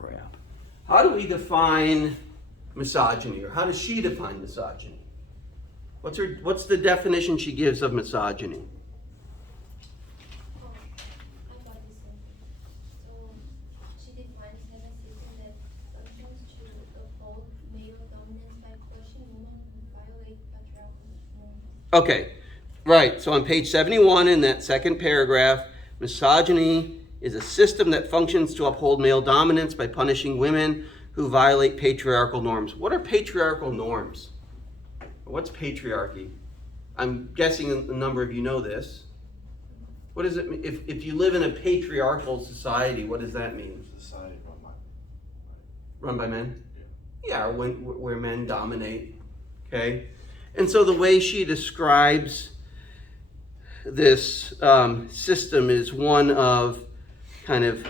crap. How do we define misogyny, or how does she define misogyny? What's the definition she gives of misogyny? I got this one. So she defines it as a system that functions to uphold male dominance by pushing women who violate patriarchal norms. Okay, right. So on page 71 in that second paragraph, misogyny is a system that functions to uphold male dominance by punishing women who violate patriarchal norms. What are patriarchal norms? What's patriarchy? I'm guessing a number of you know this. What does it mean? If you live in a patriarchal society, what does that mean? Society Run by men? Yeah, or where men dominate. Okay? And so the way she describes this system is one of kind of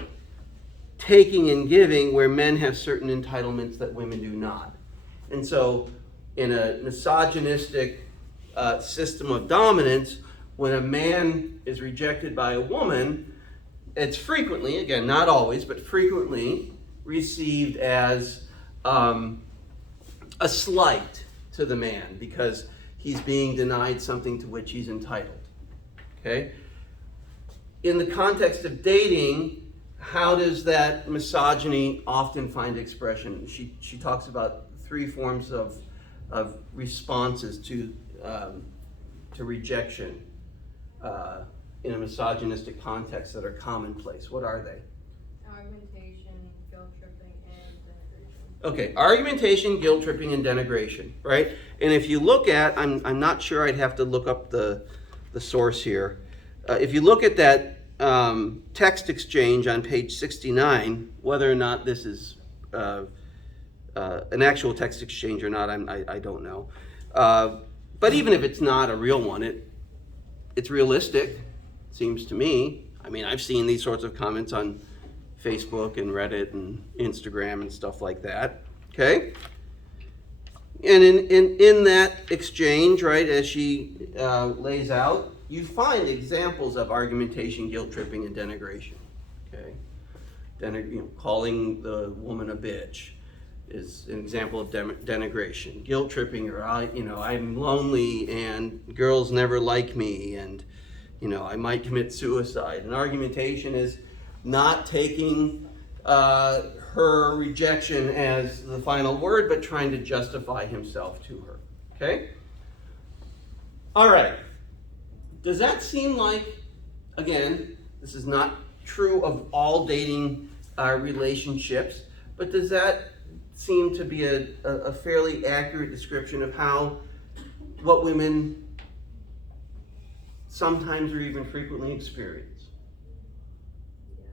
taking and giving, where men have certain entitlements that women do not. And so in a misogynistic system of dominance, when a man is rejected by a woman, it's frequently, again, not always, but frequently received as a slight to the man because he's being denied something to which he's entitled. Okay? In the context of dating, how does that misogyny often find expression? She talks about three forms of responses to rejection in a misogynistic context that are commonplace. What are they? Argumentation, guilt tripping, and denigration. Okay, argumentation, guilt tripping, and denigration, right? And if you look at, I'm not sure, I'd have to look up the source here. If you look at that text exchange on page 69, whether or not this is an actual text exchange or not, I don't know. But even if it's not a real one, it's realistic, seems to me. I mean, I've seen these sorts of comments on Facebook and Reddit and Instagram and stuff like that. Okay? And in that exchange, right, as she lays out, you find examples of argumentation, guilt tripping, and denigration. Okay? Calling the woman a bitch is an example of denigration. Guilt tripping, or I'm lonely and girls never like me, and I might commit suicide. And argumentation is not taking her rejection as the final word, but trying to justify himself to her. Okay? All right. Does that seem like, again, this is not true of all dating relationships, but does that seem to be a fairly accurate description of what women sometimes or even frequently experience? Yes.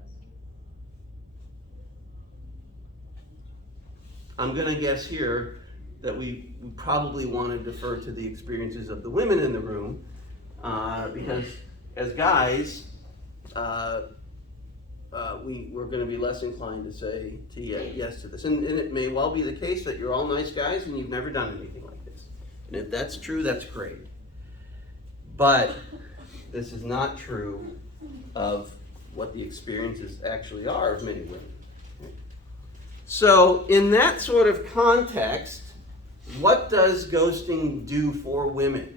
I'm going to guess here that we probably want to defer to the experiences of the women in the room, because as guys, we're going to be less inclined to say yes to this. And it may well be the case that you're all nice guys and you've never done anything like this. And if that's true, that's great. But this is not true of what the experiences actually are of many women. So in that sort of context, what does ghosting do for women?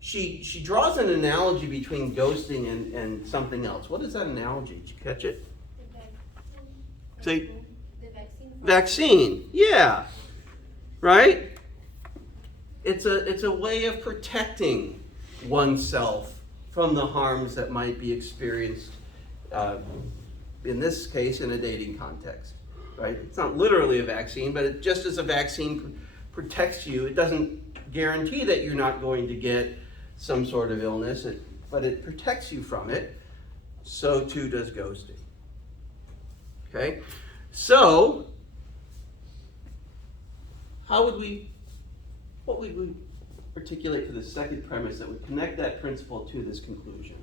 She draws an analogy between ghosting and something else. What is that analogy? Did you catch it? The Say, vaccine. vaccine. Yeah. Right? It's a way of protecting oneself from the harms that might be experienced, in this case, in a dating context. Right? It's not literally a vaccine, but just as a vaccine protects you, it doesn't guarantee that you're not going to get some sort of illness, but it protects you from it. So too does ghosting. Okay? So, what would we articulate for the second premise that would connect that principle to this conclusion?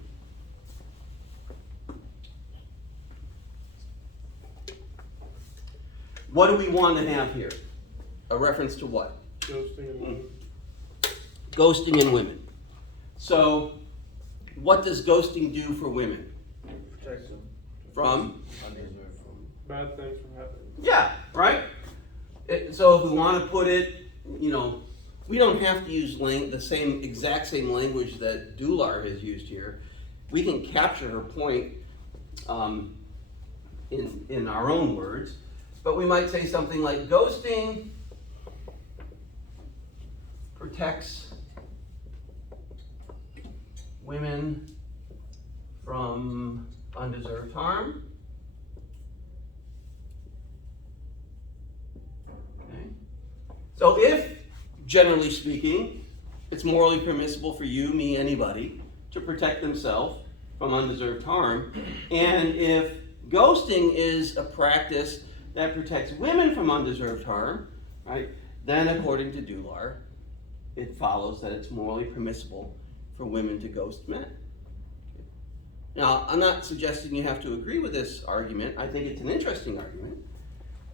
What do we want to have here? A reference to what? Ghosting and women. Ghosting in women. So, what does ghosting do for women? Protect them From? undeserved bad things from happening. Yeah, right? So if we want to put it, we don't have to use the exact same language that Dular has used here. We can capture her point in our own words, but we might say something like ghosting protects women from undeserved harm. Okay. So if, generally speaking, it's morally permissible for you, me, anybody, to protect themselves from undeserved harm, and if ghosting is a practice that protects women from undeserved harm, right, then according to Dular, it follows that it's morally permissible for women to ghost men. Now, I'm not suggesting you have to agree with this argument. I think it's an interesting argument.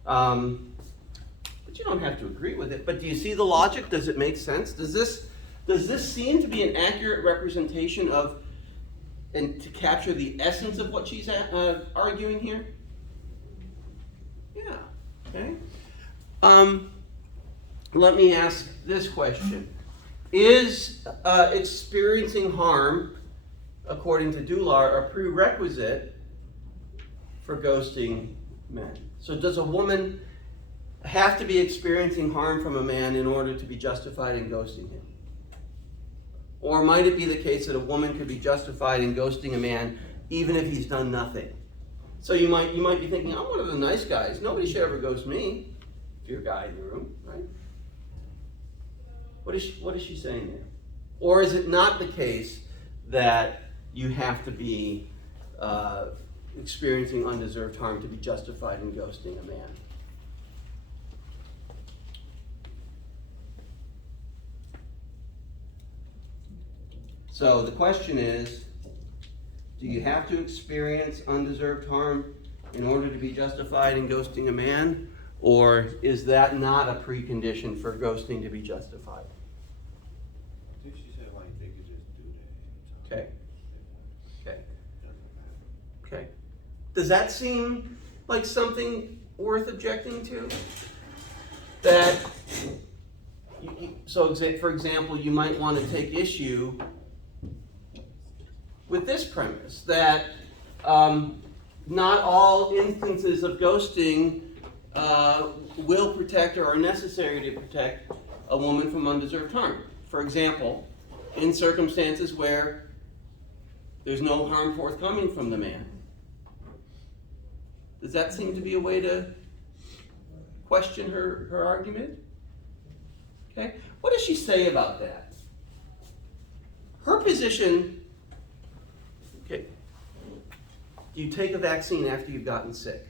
But you don't have to agree with it. But do you see the logic? Does it make sense? Does this seem to be an accurate representation of, and to capture the essence of what she's arguing here? Yeah. Okay. Let me ask this question. Is experiencing harm, according to Dular, a prerequisite for ghosting men? So does a woman have to be experiencing harm from a man in order to be justified in ghosting him? Or might it be the case that a woman could be justified in ghosting a man even if he's done nothing? So you might be thinking, I'm one of the nice guys. Nobody should ever ghost me. If you're a guy in the room, right? What is she saying there? Or is it not the case that you have to be experiencing undeserved harm to be justified in ghosting a man? So the question is, do you have to experience undeserved harm in order to be justified in ghosting a man? Or is that not a precondition for ghosting to be justified? I think she said like they could just do that anytime. Okay. Doesn't matter. Okay. Does that seem like something worth objecting to? That, for example, you might want to take issue with this premise that not all instances of ghosting will protect or are necessary to protect a woman from undeserved harm. For example, in circumstances where there's no harm forthcoming from the man. Does that seem to be a way to question her argument? Okay. What does she say about that? Her position, okay, do you take a vaccine after you've gotten sick?